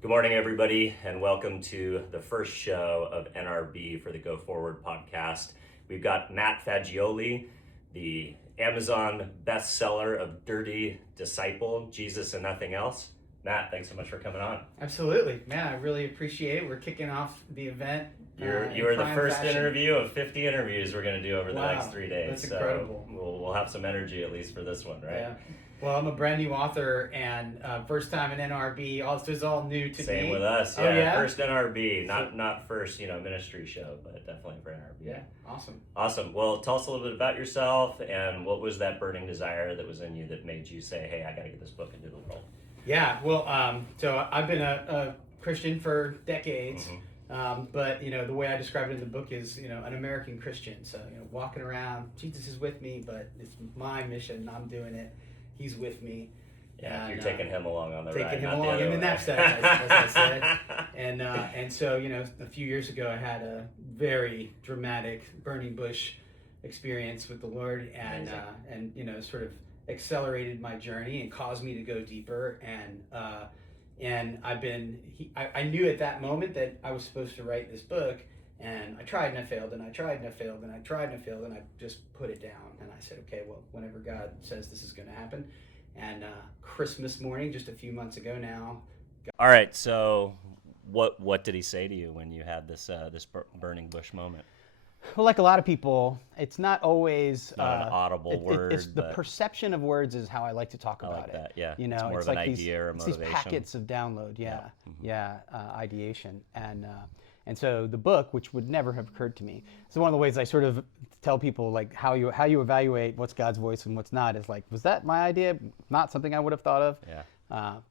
Good morning, everybody, and welcome to the first show of NRB for the Go Forward podcast. We've got Matt Fagioli, the Amazon bestseller of Dirty Disciple, Jesus and Nothing Else. Matt, thanks so much for coming on. Absolutely. Man, I really appreciate it. We're kicking off the event. You are the first interview of 50 interviews we're going to do over the next 3 days. That's incredible. So we'll have some energy at least for this one, right? Yeah. Well, I'm a brand new author and first time in NRB. This is all new to me. Same with us. Oh, yeah? First NRB, not first, ministry show, but definitely for NRB. Yeah, awesome. Awesome. Well, tell us a little bit about yourself and what was that burning desire that was in you that made you say, hey, I got to get this book into the world? Yeah, well, so I've been a Christian for decades. But the way I describe it in the book is an American Christian. So walking around, Jesus is with me, but it's my mission. I'm doing it. He's with me. Yeah, you're taking him along on the ride. Taking him along in the knapsack, as I said. And so a few years ago, I had a very dramatic burning bush experience with the Lord, and sort of accelerated my journey and caused me to go deeper. And I knew at that moment that I was supposed to write this book, and I tried and I failed, and I tried and I failed, and I tried and I failed, and I just put it down. And I said, okay, well, whenever God says this is going to happen. And Christmas morning, just a few months ago now. All right, so what did he say to you when you had this burning bush moment? Well, like a lot of people, it's not always not an audible word. It's the perception of words is how I like to talk about like it. That, yeah. It's more it's of like an idea or a motivation. These packets of download, ideation, and so the book, which would never have occurred to me. So one of the ways I sort of tell people like how you evaluate what's God's voice and what's not is like, was that my idea? Not something I would have thought of. Yeah.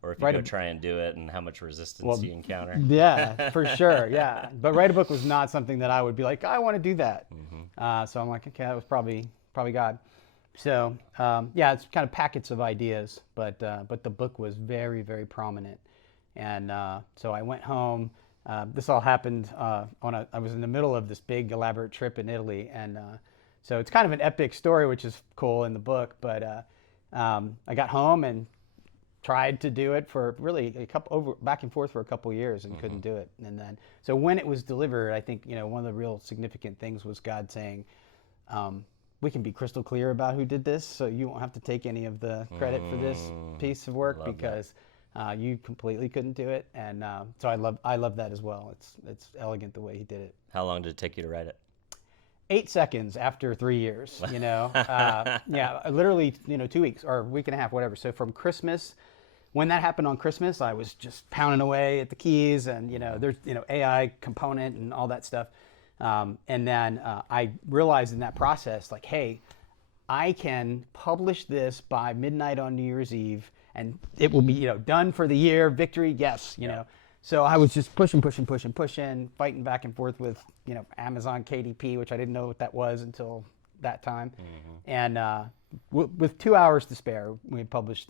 Or if you go try and do it and how much resistance you encounter. Yeah, for sure, yeah. But write a book was not something that I would be like, I want to do that. So I'm like, okay, that was probably God. So it's kind of packets of ideas, but the book was very, very prominent. And so I went home. This all happened I was in the middle of this big elaborate trip in Italy. And so it's kind of an epic story, which is cool in the book. But I got home and tried to do it for really back and forth for a couple of years and couldn't do it. And then, so when it was delivered, I think, one of the real significant things was God saying, we can be crystal clear about who did this, so you won't have to take any of the credit for this piece of work because you completely couldn't do it. And so I love that as well. It's elegant the way he did it. How long did it take you to write it? 8 seconds after 3 years, literally, 2 weeks or a week and a half, whatever. So from Christmas, when that happened on Christmas, I was just pounding away at the keys and, there's, AI component and all that stuff. And then I realized in that process, like, hey, I can publish this by midnight on New Year's Eve and it will be, done for the year, victory, yes, you know. So I was just pushing, fighting back and forth with, Amazon KDP, which I didn't know what that was until that time. And with 2 hours to spare, we published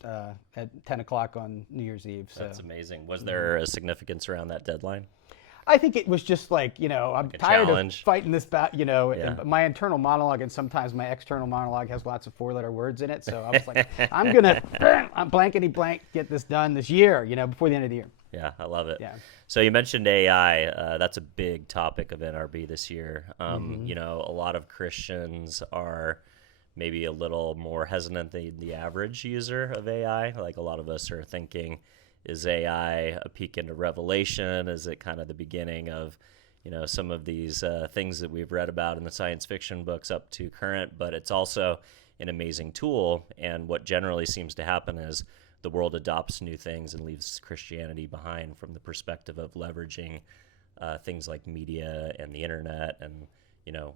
at 10 o'clock on New Year's Eve. So. That's amazing. Was there a significance around that deadline? I think it was just like, I'm tired of fighting this my internal monologue, and sometimes my external monologue has lots of 4-letter words in it. So I was like, I'm blankety blank, get this done this year, before the end of the year. Yeah, I love it. Yeah. So you mentioned AI. That's a big topic of NRB this year. A lot of Christians are maybe a little more hesitant than the average user of AI. Like a lot of us are thinking, is AI a peek into Revelation? Is it kind of the beginning of, some of these things that we've read about in the science fiction books up to current? But it's also an amazing tool. And what generally seems to happen is the world adopts new things and leaves Christianity behind from the perspective of leveraging things like media and the internet and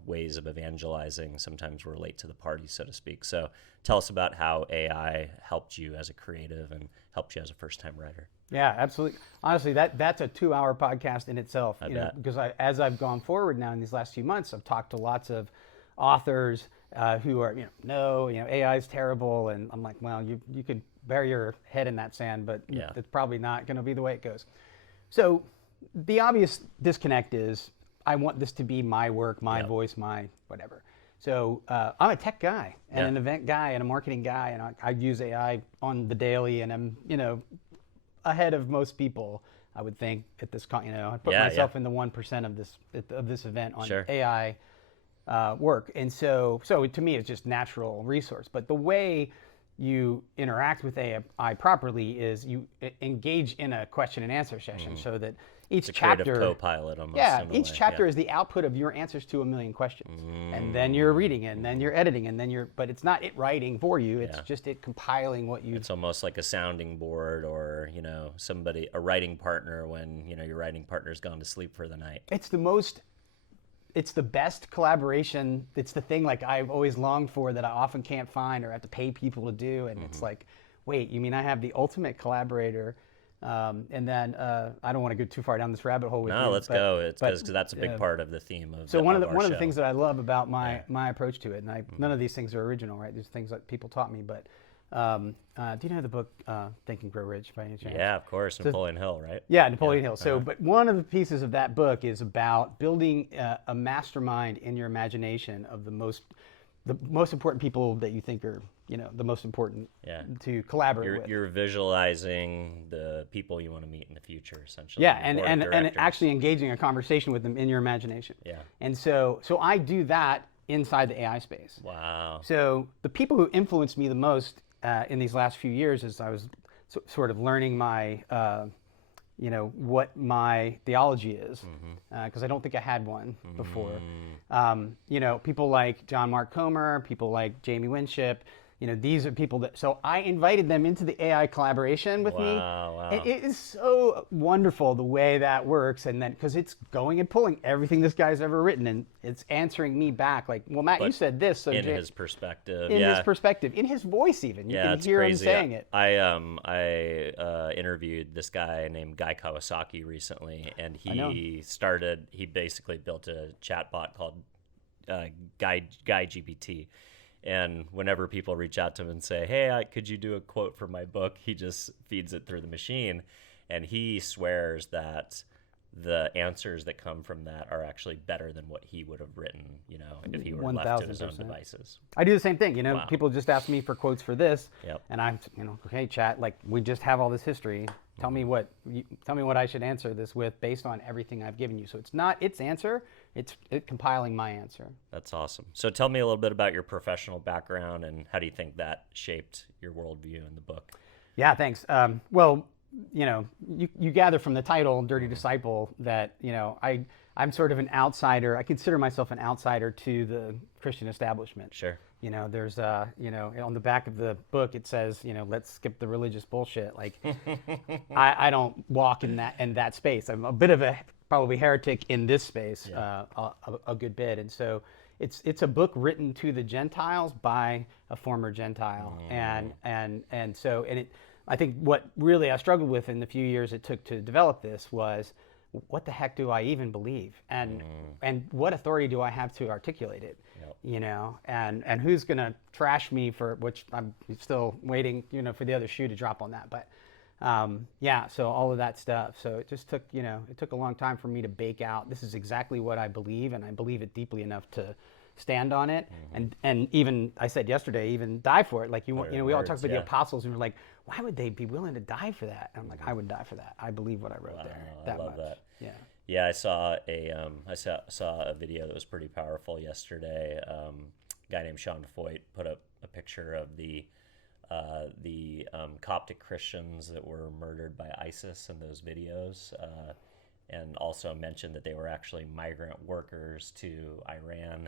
ways of evangelizing sometimes we're late to the party, so to speak. So tell us about how AI helped you as a creative and helped you as a first-time writer. Yeah, absolutely. Honestly, that's a 2-hour podcast in itself. I bet. Because as I've gone forward now in these last few months, I've talked to lots of authors who are, AI is terrible, and I'm like, well, you could bury your head in that sand, but it's probably not going to be the way it goes. So the obvious disconnect is I want this to be my work, my voice, my whatever. So I'm a tech guy and an event guy and a marketing guy, and I use AI on the daily, and I'm ahead of most people I would think at this, I put Yeah, myself in the 1% of this event on Sure. AI work, and so to me it's just natural resource. But the way you interact with AI properly is you engage in a question and answer session, so that each It's a chapter, creative co-pilot almost. yeah, in a each way. chapter Yeah. is the output of your answers to a million questions, and then you're reading it, and then you're editing, and then but it's not it writing for you; it's Yeah. just it compiling what you. It's almost like a sounding board, or a writing partner when your writing partner's gone to sleep for the night. It's the best collaboration. It's the thing like I've always longed for that I often can't find or have to pay people to do. And it's like, wait, you mean I have the ultimate collaborator? And then I don't want to go too far down this rabbit hole with you. No, let's go. It's but, because that's a big part of the theme of so one of our the show. things that I love about my approach to it, and none of these things are original, right? There's things that people taught me, but do you know the book Think and Grow Rich by any chance? Yeah, of course, Napoleon Hill, right? Yeah, Napoleon Hill. So, but one of the pieces of that book is about building a mastermind in your imagination of the most important people that you think are, the most important to collaborate with. You're visualizing the people you want to meet in the future, essentially. Yeah, and actually engaging a conversation with them in your imagination. Yeah. And so I do that inside the AI space. Wow. So the people who influenced me the most in these last few years, as I was sort of learning my, what my theology is, because I don't think I had one before. People like John Mark Comer, people like Jamie Winship. These are people that, so I invited them into the AI collaboration with me. Wow. And it is so wonderful the way that works. And then, because it's going and pulling everything this guy's ever written, and it's answering me back like, well, Matt, you said this. So in his perspective. His perspective, in his voice even. You can it's hear crazy. him saying it. I interviewed this guy named Guy Kawasaki recently, and he basically built a chatbot called Guy GPT. And whenever people reach out to him and say, hey, could you do a quote for my book? He just feeds it through the machine. And he swears that the answers that come from that are actually better than what he would have written, if he were left to his own devices. I do the same thing. Wow. People just ask me for quotes for this. Yep. And I'm, okay, chat, like we just have all this history. Tell me what I should answer this with based on everything I've given you. So it's not its answer, it's compiling my answer. That's awesome. So tell me a little bit about your professional background and how do you think that shaped your worldview in the book? Yeah, thanks. Well, you gather from the title, Dirty Disciple, that, I'm sort of an outsider. I consider myself an outsider to the Christian establishment. Sure. There's, on the back of the book, it says, let's skip the religious bullshit. Like, I don't walk in that space. I'm a bit of a probably heretic in this space, a good bit. And so it's a book written to the Gentiles by a former Gentile. I think what really I struggled with in the few years it took to develop this was, what the heck do I even believe? And what authority do I have to articulate it? Yep. And who's going to trash me for, which I'm still waiting, for the other shoe to drop on that. But so all of that stuff. So it just took, it took a long time for me to bake out, this is exactly what I believe, and I believe it deeply enough to stand on it. And even, I said yesterday, even die for it. Like, we all talk about the apostles, and we're like, why would they be willing to die for that? And I'm like, I would die for that. I believe what I wrote there that I love much. That. Yeah. Yeah, I saw a video that was pretty powerful yesterday. A guy named Sean Foyt put up a picture of the Coptic Christians that were murdered by ISIS in those videos, and also mentioned that they were actually migrant workers to Iran,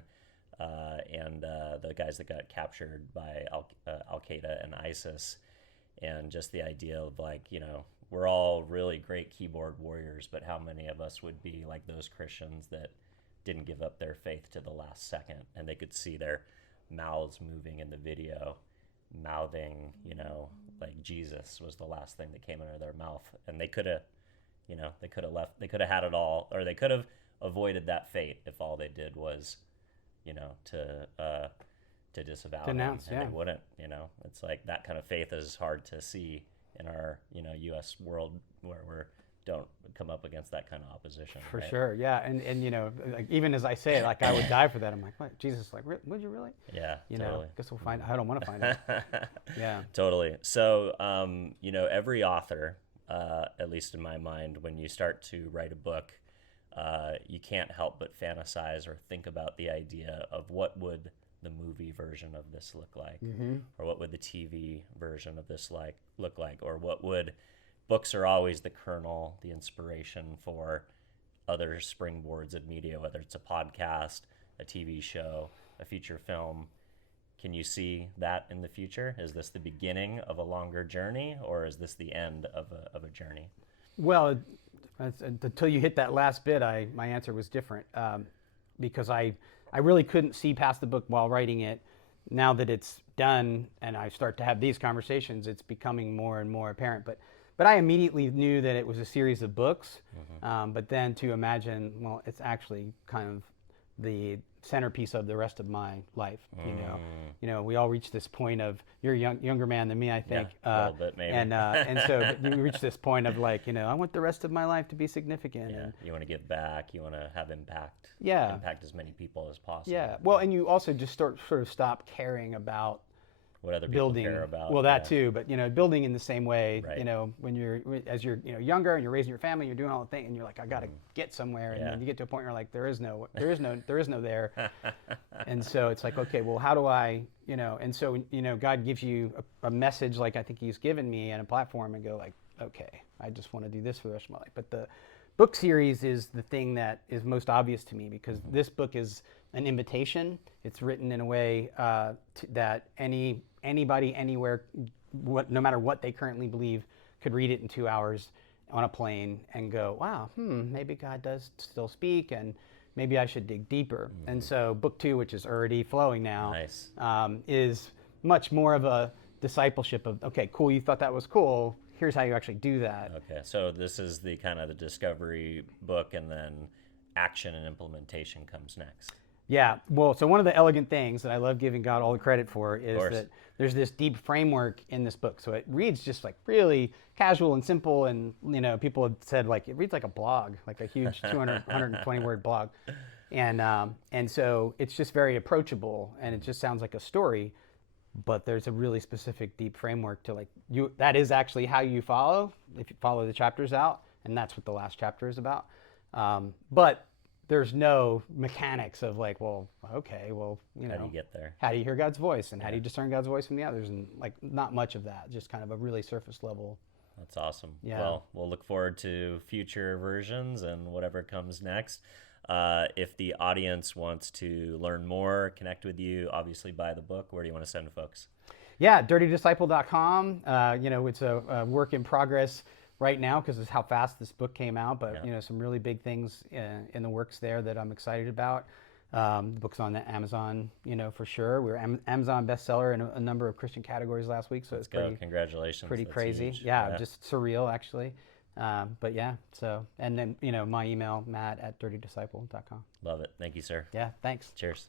and the guys that got captured by Al-Qaeda and ISIS. And just the idea of, like, we're all really great keyboard warriors, but how many of us would be like those Christians that didn't give up their faith to the last second, and they could see their mouths moving in the video, mouthing, like Jesus was the last thing that came out of their mouth, and they could have had it all, or they could have avoided that fate if all they did was, to disavow Denounce, them, and they wouldn't. It's like that kind of faith is hard to see in our U.S. world where we don't come up against that kind of opposition. For right? sure, yeah, and like, even as I say it, like, I would die for that. I'm like, what? Jesus, like, would you really? Yeah, totally. Guess we'll find. I don't want to find out. Yeah, totally. So, every author at least in my mind, when you start to write a book, you can't help but fantasize or think about the idea of what would the movie version of this look like, or what would the TV version of this look like, or what would books are always the kernel, the inspiration for other springboards of media, whether it's a podcast, a TV show, a feature film. Can you see that in the future? Is this the beginning of a longer journey, or is this the end of a journey? Well, until you hit that last bit, my answer was different, because I really couldn't see past the book while writing it. Now that it's done and I start to have these conversations, it's becoming more and more apparent. But I immediately knew that it was a series of books. But then to imagine, well, it's actually kind of the centerpiece of the rest of my life. You know, we all reach this point of, you're a younger man than me, I think. Yeah, a little bit maybe. And so you reach this point of like, you know, I want the rest of my life to be significant. Yeah, and you want to give back. You want to have impact. Yeah. Impact as many people as possible. Yeah. Well, and you also just sort of stop caring about what other people building. care about. Well, that too, but you know, building in the same way. Right. You know, when you're younger and you're raising your family, you're doing all the things, and you're like, I got to get somewhere, and then you get to a point where you're like, there is no there, and so it's like, okay, well, how do I, you know, and so you know, God gives you a message like I think He's given me and a platform, and go like, okay, I just want to do this for the rest of my life. But the book series is the thing that is most obvious to me, because this book is an invitation. It's written in a way that anybody, anywhere, no matter what they currently believe, could read it in 2 hours on a plane and go, wow, maybe God does still speak, and maybe I should dig deeper. And so book 2, which is already flowing now, Nice. is much more of a discipleship of, okay, cool, you thought that was cool, here's how you actually do that. Okay, so this is the kind of the discovery book, and then action and implementation comes next. Yeah, well, so one of the elegant things that I love giving God all the credit for is that there's this deep framework in this book. So it reads just like really casual and simple, and you know, people have said like it reads like a blog, like a huge 120 word blog, and so it's just very approachable, and it just sounds like a story, but there's a really specific deep framework to like you. That is actually how you follow, if you follow the chapters out, and that's what the last chapter is about. But there's no mechanics of like, well, okay, well, you know, How do you get there? How do you hear God's voice, and how do you discern God's voice from the others? And like, not much of that, just kind of a really surface level. That's awesome. Yeah. Well, we'll look forward to future versions and whatever comes next. If the audience wants to learn more, connect with you, obviously buy the book, where do you want to send folks? Yeah, dirtydisciple.com. You know, it's a work in progress right now because of how fast this book came out, but you know, some really big things in the works there that I'm excited about. The book's on the Amazon, you know, for sure. We were Amazon bestseller in a number of Christian categories last week, so it's pretty, congratulations. pretty That's crazy. huge. Yeah, just surreal actually. But yeah, so, and then, you know, my email, matt@dirtydisciple.com. Love it. Thank you, sir. Yeah, thanks. Cheers.